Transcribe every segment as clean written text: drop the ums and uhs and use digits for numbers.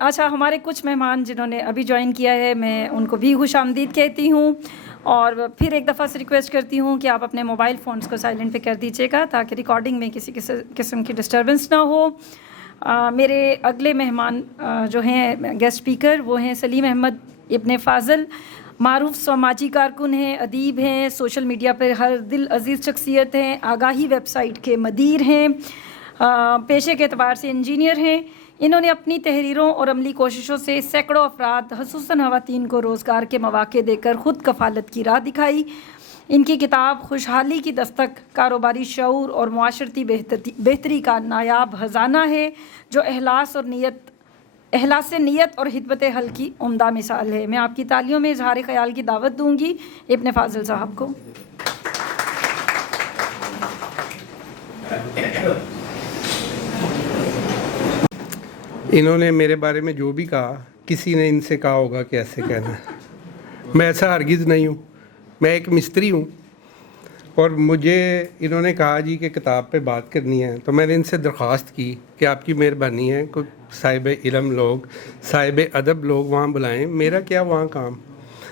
اچھا ہمارے کچھ مہمان جنہوں نے ابھی جوائن کیا ہے میں ان کو بھی خوش آمدید کہتی ہوں، اور پھر ایک دفعہ سے ریکویسٹ کرتی ہوں کہ آپ اپنے موبائل فونز کو سائلنٹ پہ کر دیجیے گا تاکہ ریکارڈنگ میں کسی قسم کی ڈسٹربنس نہ ہو۔ میرے اگلے مہمان جو ہیں گیسٹ اسپیکر وہ ہیں سلیم احمد ابن فاضل، معروف سماجی کارکن ہیں، ادیب ہیں، سوشل میڈیا پر ہر دل عزیز شخصیت ہیں، آگاہی ویب سائٹ کے مدیر ہیں، پیشے کے اعتبار سے انجینئر ہیں۔ انہوں نے اپنی تحریروں اور عملی کوششوں سے سینکڑوں افراد خصوصاً خواتین کو روزگار کے مواقع دے کر خود کفالت کی راہ دکھائی۔ ان کی کتاب خوشحالی کی دستک کاروباری شعور اور معاشرتی بہتری کا نایاب خزانہ ہے، جو اخلاص سے نیت اور حدت حل کی عمدہ مثال ہے۔ میں آپ کی تالیوں میں اظہار خیال کی دعوت دوں گی ابن فاضل صاحب کو۔ انہوں نے میرے بارے میں جو بھی کہا کسی نے ان سے کہا ہوگا کہ ایسے کہنا ہے، میں ایسا ہرگز نہیں ہوں، میں ایک مستری ہوں۔ اور مجھے انہوں نے کہا جی کہ کتاب پہ بات کرنی ہے، تو میں نے ان سے درخواست کی کہ آپ کی مہربانی ہے کوئی صاحب علم لوگ، صاحب ادب لوگ وہاں بلائیں، میرا کیا وہاں کام۔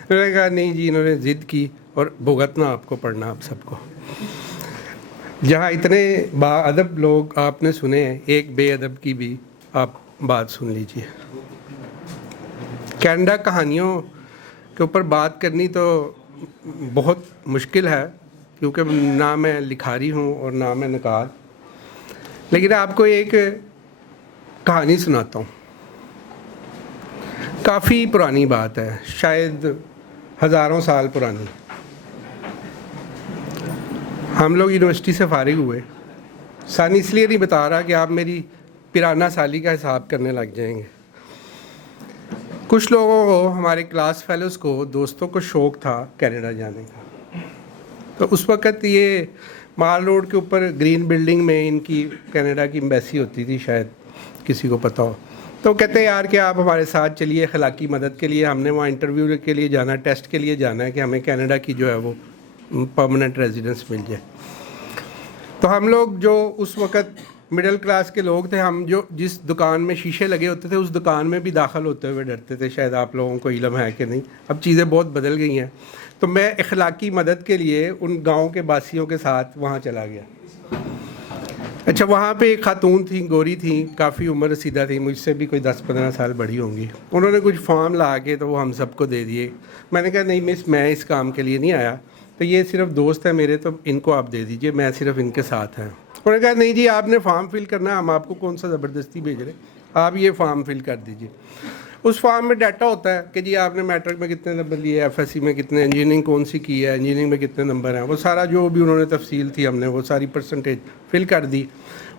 انہوں نے کہا نہیں جی، انہوں نے ضد کی اور بھگتنا آپ کو پڑنا آپ سب کو۔ جہاں اتنے با ادب لوگ آپ نے سنے ہیں، ایک بے ادب کی بھی آپ بات سن لیجیے۔ کینیڈا کہانیوں کے اوپر بات کرنی تو بہت مشکل ہے، کیونکہ نہ میں لکھاری ہوں اور نہ میں نقاد، لیکن آپ کو ایک کہانی سناتا ہوں۔ کافی پرانی بات ہے، شاید ہزاروں سال پرانی۔ ہم لوگ یونیورسٹی سے فارغ ہوئے، سن اس لیے نہیں بتا رہا کہ آپ میری پرانا سالی کا حساب کرنے لگ جائیں گے۔ کچھ لوگوں کو، ہمارے کلاس فیلوز کو، دوستوں کو شوق تھا کینیڈا جانے کا۔ تو اس وقت یہ مال روڈ کے اوپر گرین بلڈنگ میں ان کی کینیڈا کی ایمبیسی ہوتی تھی، شاید کسی کو پتہ ہو۔ تو کہتے ہیں یار کہ آپ ہمارے ساتھ چلیے اخلاقی مدد کے لیے، ہم نے وہاں انٹرویو کے لیے جانا ہے، ٹیسٹ کے لیے جانا ہے کہ ہمیں کینیڈا کی جو ہے وہ پرماننٹ ریزیڈنس مل جائے۔ تو ہم لوگ جو اس وقت مڈل کلاس کے لوگ تھے، ہم جو جس دکان میں شیشے لگے ہوتے تھے اس دکان میں بھی داخل ہوتے ہوئے ڈرتے تھے، شاید آپ لوگوں کو علم ہے کہ نہیں، اب چیزیں بہت بدل گئی ہیں۔ تو میں اخلاقی مدد کے لیے ان گاؤں کے باسیوں کے ساتھ وہاں چلا گیا۔ اچھا، وہاں پہ ایک خاتون تھیں، گوری تھیں، کافی عمر رسیدہ تھیں، مجھ سے بھی کوئی 10-15 سال بڑی ہوں گی۔ انہوں نے کچھ فارم لا کے تو وہ ہم سب کو دے دیے۔ میں نے کہا نہیں مس، میں اس کام کے لیے نہیں آیا، تو یہ صرف دوست ہیں میرے، تو ان کو آپ دے دیجئے، میں صرف ان کے ساتھ ہیں۔ انہوں نے کہا نہیں جی، آپ نے فارم فل کرنا ہے، ہم آپ کو کون سا زبردستی بھیج رہے ہیں، آپ یہ فارم فل کر دیجئے۔ اس فارم میں ڈیٹا ہوتا ہے کہ جی آپ نے میٹرک میں کتنے نمبر لیے، ایف ایس سی میں کتنے، انجینئرنگ کون سی کی ہے، انجینئرنگ میں کتنے نمبر ہیں، وہ سارا جو بھی انہوں نے تفصیل تھی، ہم نے وہ ساری پرسنٹیج فل کر دی۔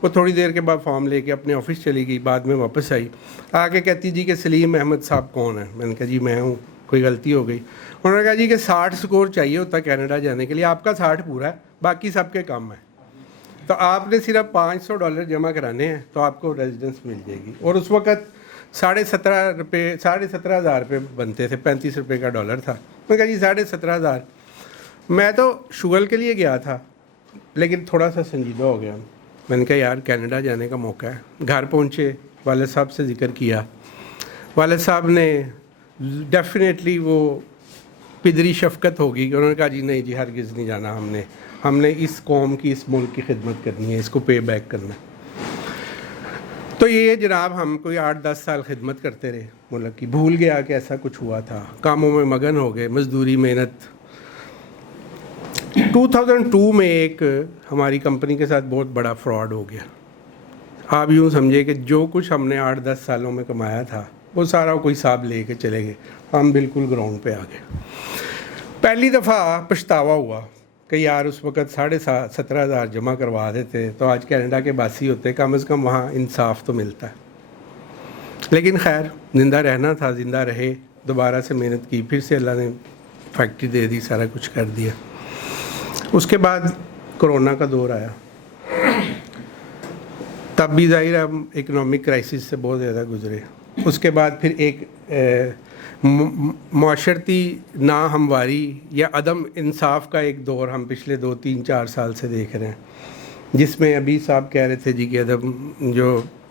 وہ تھوڑی دیر کے بعد فارم لے کے اپنے آفس چلی گئی، بعد میں واپس آئی، آ کے کہتی جی کہ سلیم احمد صاحب کون ہیں؟ میں نے کہا جی میں ہوں، کوئی غلطی ہو گئی۔ انہوں نے کہا جی کہ 60 سکور چاہیے ہوتا ہے کینیڈا جانے کے لیے، آپ کا 60 پورا ہے، باقی سب کے کم ہے، تو آپ نے صرف $500 جمع کرانے ہیں تو آپ کو ریزیڈنس مل جائے گی۔ اور اس وقت 17,500 روپے بنتے تھے، 35 روپے کا ڈالر تھا۔ میں کہا جی 17,500۔ میں تو شغل کے لیے گیا تھا لیکن تھوڑا سا سنجیدہ ہو گیا۔ میں نے کہا یار کینیڈا جانے کا موقع ہے۔ گھر پہنچے، والد صاحب سے ذکر کیا، والد صاحب نے ڈیفینیٹلی وہ پدری شفقت ہوگی کہ انہوں نے کہا جی نہیں جی ہرگز نہیں جانا، ہم نے اس قوم کی، اس ملک کی خدمت کرنی ہے، اس کو پے بیک کرنا ہے۔ تو یہ جناب ہم کوئی 8-10 سال خدمت کرتے رہے ملک کی، بھول گیا کہ ایسا کچھ ہوا تھا، کاموں میں مگن ہو گئے، مزدوری، محنت۔ 2002 میں ایک ہماری کمپنی کے ساتھ بہت بڑا فراڈ ہو گیا۔ آپ یوں سمجھے کہ جو کچھ ہم نے 8-10 سالوں میں کمایا تھا وہ سارا کوئی حساب لے کے چلے گئے، ہم بالکل گراؤنڈ پہ آ گئے۔ پہلی دفعہ پچھتاوا ہوا کہ یار اس وقت 17,500 جمع کروا دیتے تو آج کینیڈا کے باسی ہوتے، کم از کم وہاں انصاف تو ملتا ہے۔ لیکن خیر زندہ رہنا تھا، زندہ رہے، دوبارہ سے محنت کی، پھر سے اللہ نے فیکٹری دے دی، سارا کچھ کر دیا۔ اس کے بعد کرونا کا دور آیا، تب بھی ظاہر ہم اکنامک کرائسس سے بہت زیادہ گزرے۔ اس کے بعد پھر ایک معاشرتی ناہمواری یا عدم انصاف کا ایک دور ہم پچھلے 2-3-4 سال سے دیکھ رہے ہیں، جس میں ابھی صاحب کہہ رہے تھے جی کہ عدم جو